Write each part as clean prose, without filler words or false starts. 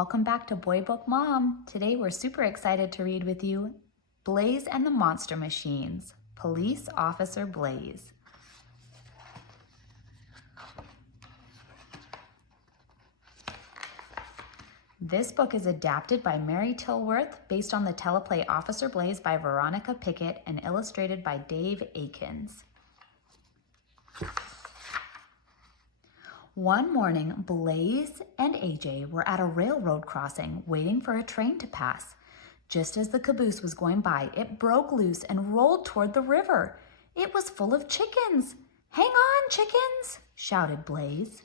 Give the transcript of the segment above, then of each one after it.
welcome back to Boy Book Mom. Today we're super excited to read with you Blaze and the Monster Machines, Police Officer Blaze. This book is adapted by Mary Tilworth based on the teleplay Officer Blaze by Veronica Pickett and illustrated by Dave Akins. One morning, Blaze and AJ were at a railroad crossing waiting for a train to pass. Just as the caboose was going by, it broke loose and rolled toward the river. It was full of chickens. "Hang on, chickens!" shouted Blaze.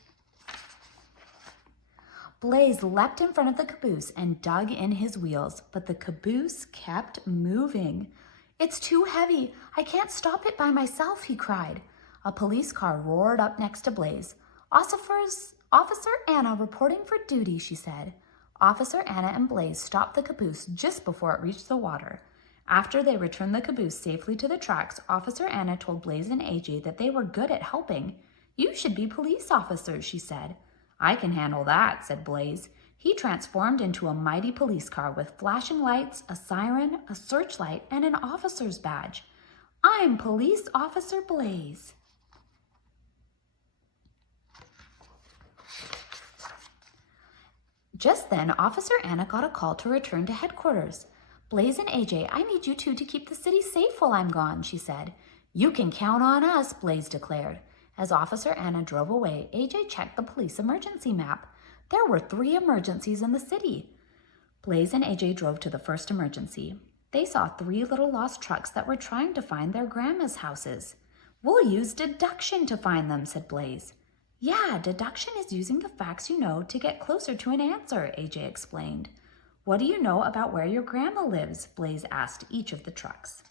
Blaze leapt in front of the caboose and dug in his wheels, but the caboose kept moving. "It's too heavy. I can't stop it by myself," he cried. A police car roared up next to Blaze. Officer Anna reporting for duty," she said. Officer Anna and Blaze stopped the caboose just before it reached the water. After they returned the caboose safely to the tracks, Officer Anna told Blaze and AJ that they were good at helping. "You should be police officers," she said. "I can handle that," said Blaze. He transformed into a mighty police car with flashing lights, a siren, a searchlight, and an officer's badge. "I'm Police Officer Blaze." Just then, Officer Anna got a call to return to headquarters. "Blaze and AJ, I need you two to keep the city safe while I'm gone," she said. "You can count on us," Blaze declared. As Officer Anna drove away, AJ checked the police emergency map. There were 3 emergencies in the city. Blaze and AJ drove to the first emergency. They saw 3 little lost trucks that were trying to find their grandma's houses. "We'll use deduction to find them," said Blaze. "Yeah, deduction is using the facts you know to get closer to an answer," AJ explained. "What do you know about where your grandma lives?" Blaze asked each of the trucks.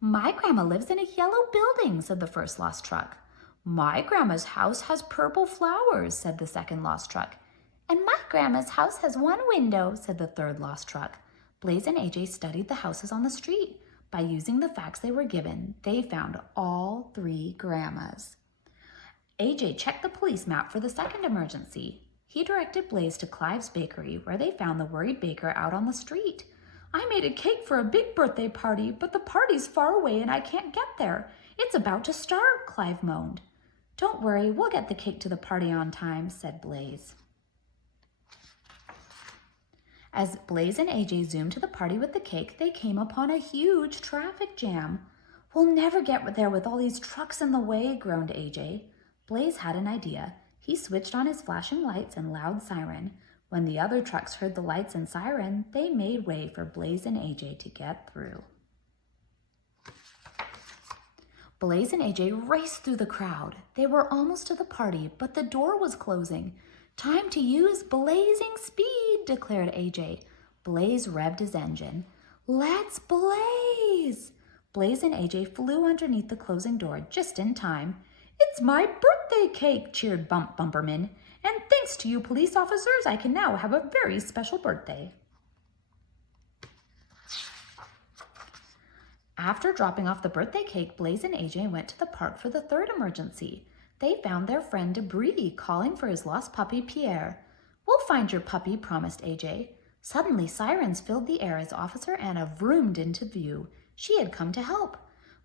"My grandma lives in a yellow building," said the first lost truck. "My grandma's house has purple flowers," said the second lost truck. "And my grandma's house has 1 window," said the third lost truck. Blaze and AJ studied the houses on the street. By using the facts they were given, they found all 3 grandmas. AJ checked the police map for the second emergency. He directed Blaze to Clive's bakery, where they found the worried baker out on the street. "I made a cake for a big birthday party, but the party's far away and I can't get there. It's about to start," Clive moaned. "Don't worry, we'll get the cake to the party on time," said Blaze. As Blaze and AJ zoomed to the party with the cake, they came upon a huge traffic jam. "We'll never get there with all these trucks in the way," groaned AJ. Blaze had an idea. He switched on his flashing lights and loud siren. When the other trucks heard the lights and siren, they made way for Blaze and AJ to get through. Blaze and AJ raced through the crowd. They were almost to the party, but the door was closing. "Time to use blazing speed," declared AJ. Blaze revved his engine. "Let's blaze!" Blaze and AJ flew underneath the closing door just in time. "It's my birthday cake," cheered Bump Bumperman. "And thanks to you police officers, I can now have a very special birthday." After dropping off the birthday cake, Blaze and AJ went to the park for the third emergency. They found their friend Debris calling for his lost puppy, Pierre. "We'll find your puppy," promised AJ. Suddenly, sirens filled the air as Officer Anna vroomed into view. She had come to help.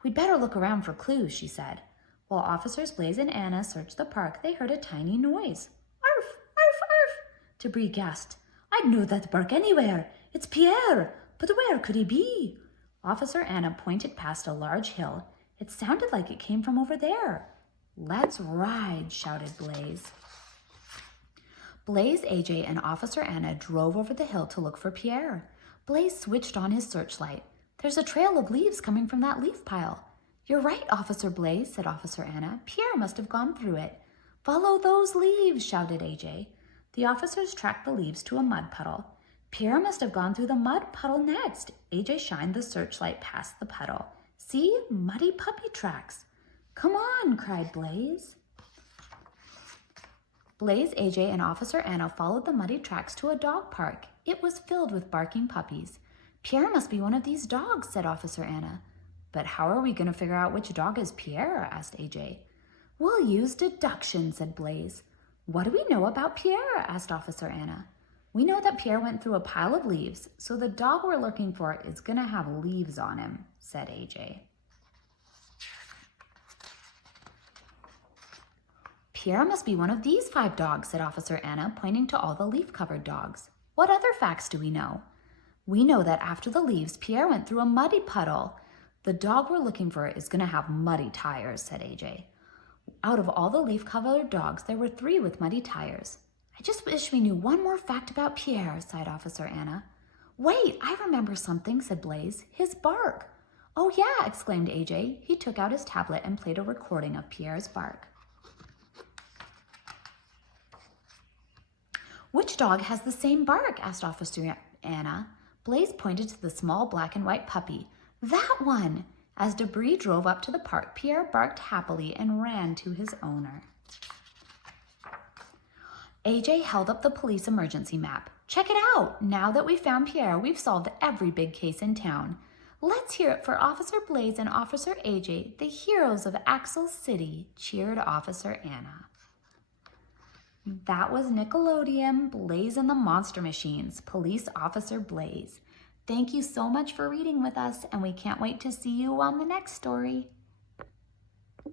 "We'd better look around for clues," she said. While Officers Blaze and Anna searched the park, they heard a tiny noise. "Arf, arf, arf!" Debris gasped. "I'd know that bark anywhere. It's Pierre, but where could he be?" Officer Anna pointed past a large hill. "It sounded like it came from over there." "Let's ride," shouted Blaze. Blaze, AJ, and Officer Anna drove over the hill to look for Pierre. Blaze switched on his searchlight. "There's a trail of leaves coming from that leaf pile." "You're right, Officer Blaze," said Officer Anna. "Pierre must have gone through it." "Follow those leaves," shouted AJ. The officers tracked the leaves to a mud puddle. "Pierre must have gone through the mud puddle next." AJ shined the searchlight past the puddle. "See? Muddy puppy tracks." "Come on," cried Blaze. Blaze, AJ, and Officer Anna followed the muddy tracks to a dog park. It was filled with barking puppies. "Pierre must be one of these dogs," said Officer Anna. "But how are we going to figure out which dog is Pierre?" asked AJ. "We'll use deduction," said Blaze. What do we know about Pierre? Asked Officer Anna. We know that Pierre went through a pile of leaves, so the dog we're looking for is going to have leaves on him, said AJ. Pierre must be one of these 5 dogs, said Officer Anna, pointing to all the leaf-covered dogs. What other facts do we know? We know that after the leaves, Pierre went through a muddy puddle. The dog we're looking for is going to have muddy tires, said AJ. Out of all the leaf-covered dogs, there were 3 with muddy tires. I just wish we knew one more fact about Pierre, sighed Officer Anna. Wait, I remember something, said Blaze. His bark. Oh yeah, exclaimed AJ. He took out his tablet and played a recording of Pierre's bark. Which dog has the same bark? Asked Officer Anna. Blaze pointed to the small black and white puppy. That one! As Debris drove up to the park, Pierre barked happily and ran to his owner. AJ held up the police emergency map. Check it out! Now that we've found Pierre, we've solved every big case in town. Let's hear it for Officer Blaze and Officer AJ, the heroes of Axel City, cheered Officer Anna. That was Nickelodeon, Blaze and the Monster Machines, Police Officer Blaze. Thank you so much for reading with us, and we can't wait to see you on the next story.